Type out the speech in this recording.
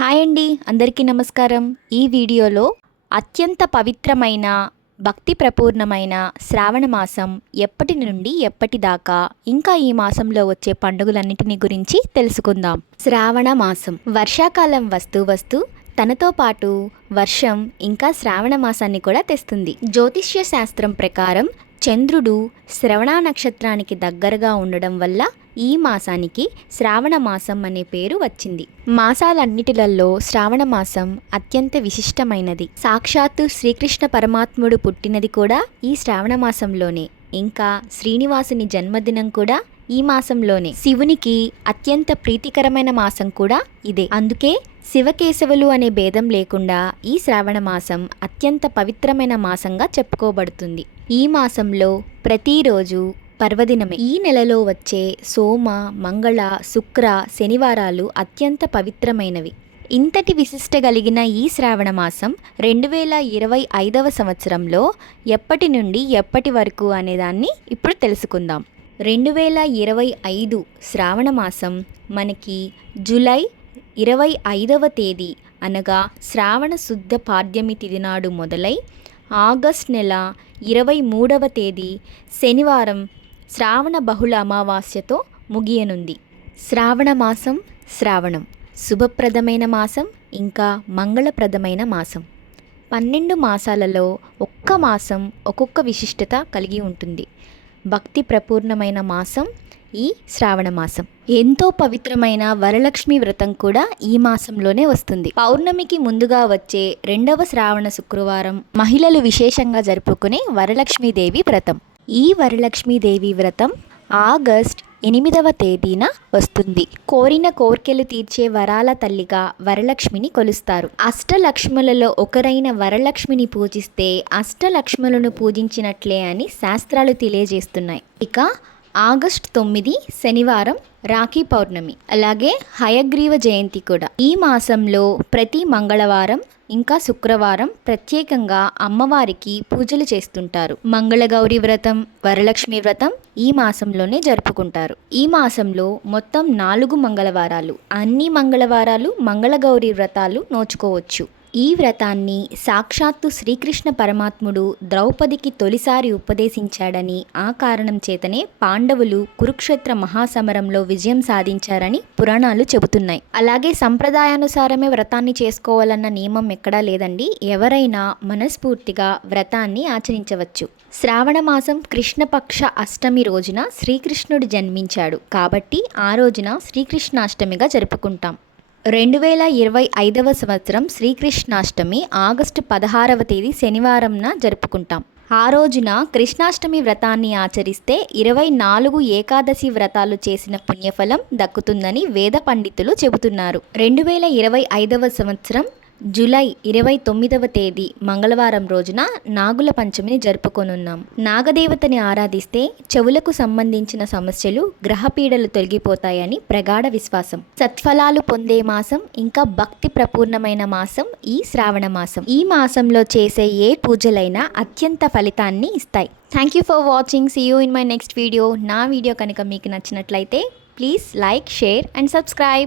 Hi అండి అందరికీ నమస్కారం. ఈ వీడియోలో అత్యంత పవిత్రమైన భక్తి ప్రపూర్ణమైన శ్రావణ మాసం ఎప్పటి నుండి ఎప్పటి దాకా ఇంకా ఈ మాసంలో వచ్చే పండుగలన్నిటిని గురించి తెలుసుకుందాం. శ్రావణ మాసం. వర్షాకాలం వస్తూ వస్తూ తనతో పాటు వర్షం ఇంకా శ్రావణ మాసాన్ని కూడా తెస్తుంది. జ్యోతిష్య శాస్త్రం ప్రకారం చంద్రుడు శ్రవణ నక్షత్రానికి దగ్గరగా ఉండడం వల్ల ఈ మాసానికి శ్రావణ మాసం అనే పేరు వచ్చింది. మాసాలన్నిటిలలో శ్రావణ మాసం అత్యంత విశిష్టమైనది. సాక్షాత్తు శ్రీకృష్ణ పరమాత్ముడు పుట్టినది కూడా ఈ శ్రావణ మాసంలోనే. ఇంకా శ్రీనివాసుని జన్మదినం కూడా ఈ మాసంలోనే. శివునికి అత్యంత ప్రీతికరమైన మాసం కూడా ఇదే. అందుకే శివకేశవులు అనే భేదం లేకుండా ఈ శ్రావణ మాసం అత్యంత పవిత్రమైన మాసంగా చెప్పుకోబడుతుంది. ఈ మాసంలో ప్రతిరోజు పర్వదినమే. ఈ నెలలో వచ్చే సోమ మంగళ శుక్ర శనివారాలు అత్యంత పవిత్రమైనవి. ఇంతటి విశిష్ట కలిగిన ఈ శ్రావణ మాసం రెండు వేల ఇరవై ఐదవ సంవత్సరంలో ఎప్పటి నుండి ఎప్పటి వరకు అనేదాన్ని ఇప్పుడు తెలుసుకుందాం. రెండు వేల ఇరవై ఐదు శ్రావణ మాసం మనకి జూలై ఇరవై ఐదవ తేదీ అనగా శ్రావణ శుద్ధ పాడ్యమి తిదినాడు మొదలై ఆగస్ట్ నెల ఇరవై మూడవ తేదీ శనివారం శ్రావణ బహుళ అమావాస్యతో ముగియనుంది. శ్రావణ మాసం శ్రావణం. శుభప్రదమైన మాసం ఇంకా మంగళప్రదమైన మాసం. పన్నెండు మాసాలలో ఒక్క మాసం ఒక్కొక్క విశిష్టత కలిగి ఉంటుంది. భక్తి ప్రపూర్ణమైన మాసం ఈ శ్రావణ మాసం. ఎంతో పవిత్రమైన వరలక్ష్మి వ్రతం కూడా ఈ మాసంలోనే వస్తుంది. పౌర్ణమికి ముందుగా వచ్చే రెండవ శ్రావణ శుక్రవారం మహిళలు విశేషంగా జరుపుకునే వరలక్ష్మీదేవి వ్రతం. ఈ వరలక్ష్మీదేవి వ్రతం ఆగస్ట్ ఎనిమిదవ తేదీన వస్తుంది. కోరిన కోర్కెలు తీర్చే వరాల తల్లిగా వరలక్ష్మిని కొలుస్తారు. అష్టలక్ష్ములలో ఒకరైన వరలక్ష్మిని పూజిస్తే అష్టలక్ష్ములను పూజించినట్లే అని శాస్త్రాలు తెలియజేస్తున్నాయి. ఇక ఆగస్ట్ తొమ్మిది శనివారం రాఖీ పౌర్ణమి. అలాగే హయగ్రీవ జయంతి కూడా. ఈ మాసంలో ప్రతి మంగళవారం ఇంకా శుక్రవారం ప్రత్యేకంగా అమ్మవారికి పూజలు చేస్తుంటారు. మంగళగౌరి వ్రతం వరలక్ష్మి వ్రతం ఈ మాసంలోనే జరుపుకుంటారు. ఈ మాసంలో మొత్తం నాలుగు మంగళవారాలు. అన్ని మంగళవారాలు మంగళగౌరి వ్రతాలు నోచుకోవచ్చు. ఈ వ్రతాన్ని సాక్షాత్తు శ్రీకృష్ణ పరమాత్ముడు ద్రౌపదికి తొలిసారి ఉపదేశించాడని ఆ కారణం చేతనే పాండవులు కురుక్షేత్ర మహాసమరంలో విజయం సాధించారని పురాణాలు చెబుతున్నాయి. అలాగే సంప్రదాయానుసారమే వ్రతాన్ని చేసుకోవాలన్న నియమం ఎక్కడా లేదండి. ఎవరైనా మనస్ఫూర్తిగా వ్రతాన్ని ఆచరించవచ్చు. శ్రావణ మాసం కృష్ణపక్ష అష్టమి రోజున శ్రీకృష్ణుడు జన్మించాడు. కాబట్టి ఆ రోజున శ్రీకృష్ణాష్టమిగా జరుపుకుంటాం. రెండు వేల ఇరవై ఐదవ సంవత్సరం శ్రీకృష్ణాష్టమి ఆగస్టు పదహారవ తేదీ శనివారంన జరుపుకుంటాం. ఆ రోజున కృష్ణాష్టమి వ్రతాన్ని ఆచరిస్తే ఇరవై నాలుగు ఏకాదశి వ్రతాలు చేసిన పుణ్యఫలం దక్కుతుందని వేద పండితులు చెబుతున్నారు. రెండు వేల ఇరవై ఐదవ సంవత్సరం జూలై ఇరవై తొమ్మిదవ తేదీ మంగళవారం రోజున నాగుల పంచమిని జరుపుకొనున్నాం. నాగదేవతని ఆరాధిస్తే చెవులకు సంబంధించిన సమస్యలు గ్రహపీడలు తొలగిపోతాయని ప్రగాఢ విశ్వాసం. సత్ఫలాలు పొందే మాసం ఇంకా భక్తి ప్రపూర్ణమైన మాసం ఈ శ్రావణ మాసం. ఈ మాసంలో చేసే ఏ పూజలైనా అత్యంత ఫలితాన్ని ఇస్తాయి. Thank you for watching see you in my next video నా వీడియో కనుక మీకు నచ్చినట్లయితే please like share and subscribe